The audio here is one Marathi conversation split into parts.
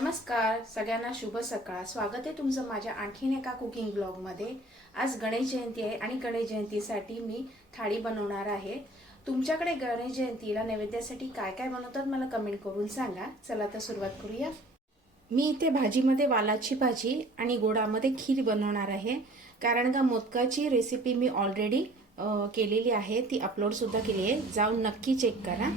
नमस्कार सगळ्यांना शुभ सकाळ. स्वागत आहे तुमचं माझ्या आणखीन एका कुकिंग ब्लॉगमध्ये आज गणेश जयंती आहे आणि गणेश जयंतीसाठी मी थाळी बनवणार आहे. तुमच्याकडे गणेश जयंतीला नैवेद्यासाठी काय काय बनवतात मला कमेंट करून सांगा. चला तर सुरुवात करूया. मी इथे भाजीमध्ये वालाची भाजी आणि गोडामध्ये खीर बनवणार आहे. कारण का मोदकाची रेसिपी मी ऑलरेडी केलेली आहे. ती अपलोडसुद्धा केली आहे. जाऊन नक्की चेक करा.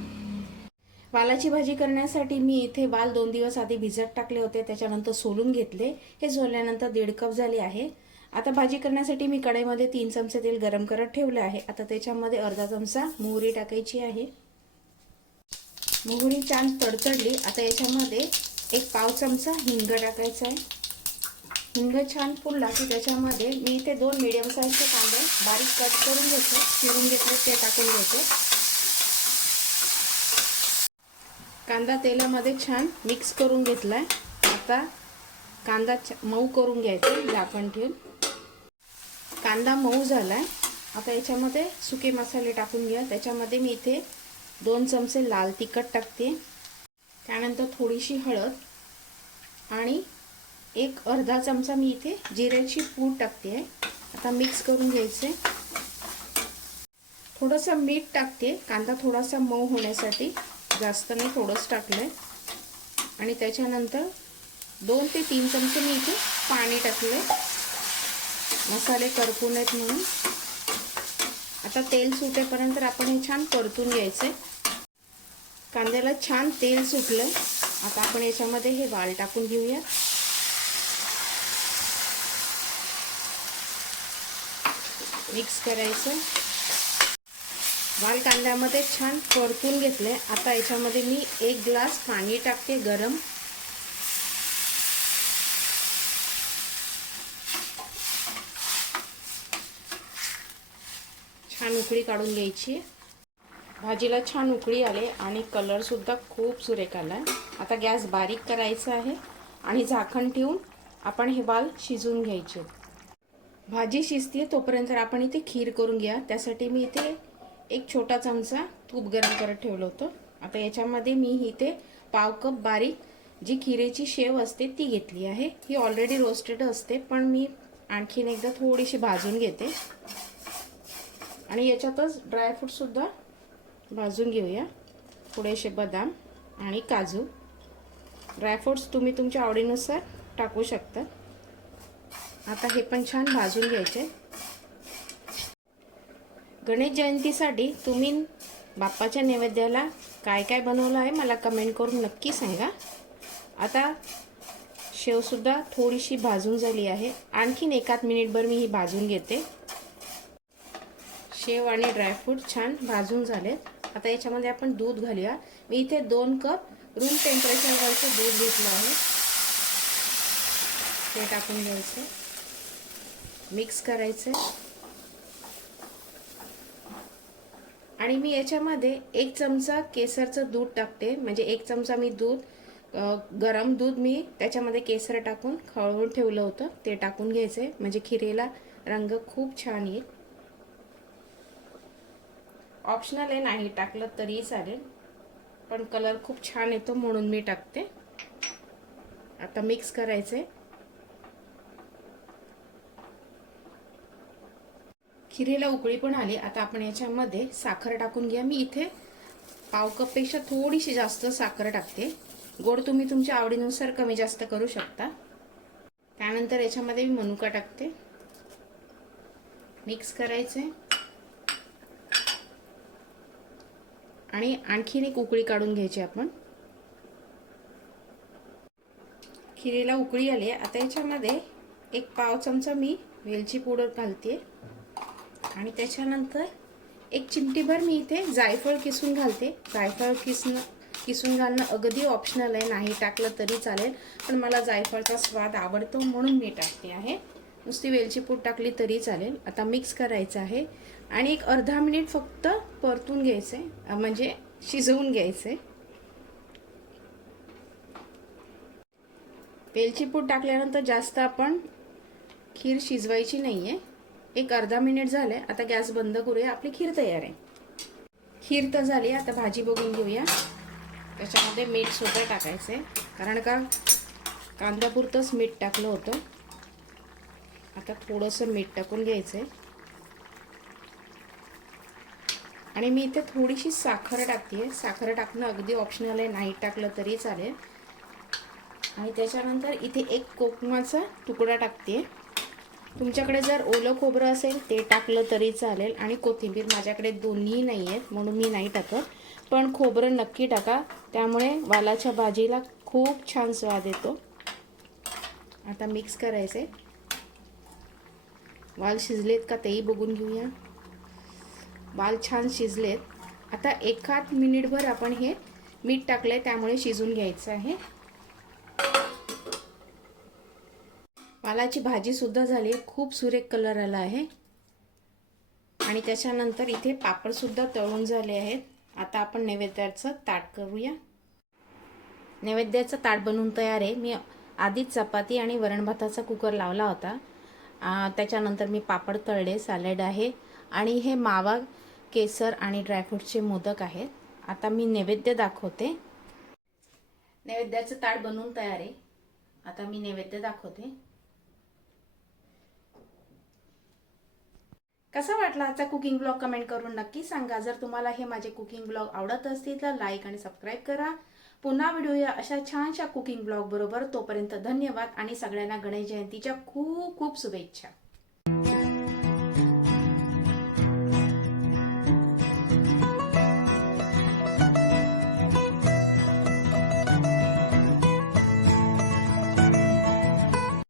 वालाची भाजी करण्यासाठी मी इथे वाल दोन दिवस आधी भिजत टाकले होते त्याच्यानंतर सोलून घेतले. हे सोलल्यानंतर दीड कप झाले आहे. आता भाजी करण्यासाठी मी कढईमध्ये तीन चमचे तेल गरम करत ठेवले आहे. आता त्याच्यामध्ये अर्धा चमचा मोहरी टाकायची आहे. मोहरी छान तडतडली. आता याच्यामध्ये एक पाव चमचा हिंग टाकायचा आहे. हिंग छान फुलला की त्याच्यामध्ये मी इथे दोन मिडियम साईजचे कांदे बारीक कट करून घेतो चिरून घेतले ते टाकून घेतो. कांदा तेलामध्ये छान मिक्स करून घेतलाय. आता कांदा मऊ करून घ्यायचा झाकण ठेवून. कांदा मऊ झालाय. आता याच्यामध्ये सुके मसाले टाकून घ्या त्याच्यामध्ये मी इथे दोन चमचे लाल तिखट टाकते. त्यानंतर थोडीशी हळद आणि एक अर्धा चमचा मी इथे जिऱ्याची पूड टाकते. आहे आता मिक्स करून घ्यायचे. थोडंसं मीठ टाकते. कांदा थोडासा मऊ होण्यासाठी. जास्त नाही थोडंच टाकलं आणि त्याच्यानंतर दोन ते तीन चमचे मी इथे पाणी टाकले मसाले करपून आहेत म्हणून. आता तेल सुटेपर्यंत आपण हे छान परतून घ्यायचे कांद्याला छान तेल सुटलं. आता आपण याच्यामध्ये हे वाल टाकून घेऊया. मिक्स करायचं. वाल कांद्यामध्ये छान परतून घेतले. आता याच्यामध्ये मी एक ग्लास पाणी टाकते गरम. छान उकळी काढून घ्यायची. भाजीला छान उकळी आले आणि कलरसुद्धा खूप सुरेख आलाय आता गॅस बारीक करायचा आहे आणि झाकण ठेवून आपण हे वाल शिजवून घ्यायचे. भाजी शिजते तोपर्यंत आपण इथे खीर करून घ्या. त्यासाठी मी इथे एक छोटा चमचा तूप गरम करत ठेवलं होतं. आता याच्यामध्ये मी इथे पाव कप बारीक जी खिरेची शेव असते ती घेतली आहे. ही ऑलरेडी रोस्टेड असते पण मी आणखीन एकदा थोडीशी भाजून घेते. आणि याच्यातच ड्रायफ्रूटसुद्धा भाजून घेऊया. थोडेसे बदाम आणि काजू. ड्रायफ्रूट्स तुम्ही तुमच्या आवडीनुसार टाकू शकता. आता हे पण छान भाजून घ्यायचे. गणेश जयंतीसाठी तुम्ही बाप्पाच्या नैवेद्याला काय काय बनवलं आहे मला कमेंट करून नक्की सांगा. आता शेवसुद्धा थोडीशी भाजून झाली आहे. आणखीन एकाच मिनिटभर मी ही भाजून घेते. शेव आणि ड्रायफ्रूट छान भाजून झालेत. आता याच्यामध्ये आपण दूध घालूया. मी इथे दोन कप रूम टेम्परेचरवरचं दूध घेतलं आहे. ते टाकून घ्यायचं. मिक्स करायचं. आणि मी याच्यामध्ये एक चमचा केसरचं दूध टाकते. म्हणजे एक चमचा मी दूध गरम दूध मी त्याच्यामध्ये केसर टाकून खळवून ठेवलं होतं. ते टाकून घ्यायचे. म्हणजे खिरेला रंग खूप छान येईल. ऑप्शनल आहे नाही टाकलं तरी चालेल. पण कलर खूप छान येतो म्हणून मी टाकते. आता मिक्स करायचं आहे खिरीला उकळी पण आली. आता आपण याच्यामध्ये साखर टाकून घ्या. मी इथे पाव कपपेक्षा थोडीशी जास्त साखर टाकते. गोड तुम्ही तुमच्या आवडीनुसार कमी जास्त करू शकता. त्यानंतर याच्यामध्ये मी मनुका टाकते. मिक्स करायचे. आणि आणखीन एक उकळी काढून घ्यायची आपण. खिरीला उकळी आली. आता याच्यामध्ये एक पाव चमचा मी वेलची पावडर घालते. आणि त्याच्यानंतर एक चिमटीभर मी इथे जायफळ किसून घालते. जायफळ किसणं किसून घालणं अगदी ऑप्शनल आहे. नाही टाकलं तरी चालेल. पण मला जायफळचा स्वाद आवडतो म्हणून मी टाकते आहे. नुसती वेलची पूड टाकली तरी चालेल. आता मिक्स करायचं आहे. आणि एक अर्धा मिनिट फक्त परतून घ्यायचे. म्हणजे शिजवून घ्यायचे. वेलची पूड टाकल्यानंतर जास्त आपण खीर शिजवायची नाही आहे एक अर्धा मिनिट झाले आता गॅस बंद करूया. आपली खीर तयार आहे. खीर तर झाली आता भाजी बघून घेऊया. त्याच्यामध्ये मीठ सुद्धा टाकायचं आहे कारण का? कांद्यापुरतंच मीठ टाकलं होतं. आता थोडंसं मीठ टाकून घ्यायचं आहे आणि मी इथे थोडीशी साखर टाकते साखर टाकणं अगदी ऑप्शनल आहे. नाही टाकलं तरी चालेल. आणि त्याच्यानंतर इथे एक कोकमाचा तुकडा टाकते तुमच्याकडे जर ओलं खोबरं असेल ते टाकलं तरी चालेल. आणि कोथिंबीर माझ्याकडे दोन्ही नाही आहेत म्हणून मी नाही टाकत. पण खोबरं नक्की टाका. त्यामुळे वालाच्या भाजीला खूप छान स्वाद येतो. आता मिक्स करायचे. वाल शिजलेत का तेही बघून घेऊया. वाल छान शिजलेत. आता एखाद मिनिटभर आपण हे मीठ टाकलं आहे त्यामुळे शिजून घ्यायचं आहे. वालाची भाजी सुद्धा झाली. खूप सुरेख कलर आला आहे. आणि त्याच्यानंतर इथे पापड सुद्धा तळून झाले आहेत. आता आपण नैवेद्याचं ताट करूया. नैवेद्याचं ताट बनवून तयार आहे. मी आधीच चपाती आणि वरणभाताचा कुकर लावला होता. त्याच्यानंतर मी पापड तळले सॅलड आहे. आणि हे मावा केसर आणि ड्रायफ्रूटचे मोदक आहेत. आता मी नैवेद्य दाखवते. नैवेद्याचं ताट बनवून तयार आहे. आता मी नैवेद्य दाखवते. कसा वाटला आजचा कुकिंग ब्लॉग कमेंट करून नक्की सांगा. जर तुम्हाला हे माझे कुकिंग ब्लॉग आवडत असतील तर लाईक आणि सबस्क्राईब करा. पुन्हा व्हिडिओ या अशा छानशा कुकिंग ब्लॉग बरोबर तोपर्यंत धन्यवाद आणि सगळ्यांना गणेश जयंतीच्या खूप खूप शुभेच्छा.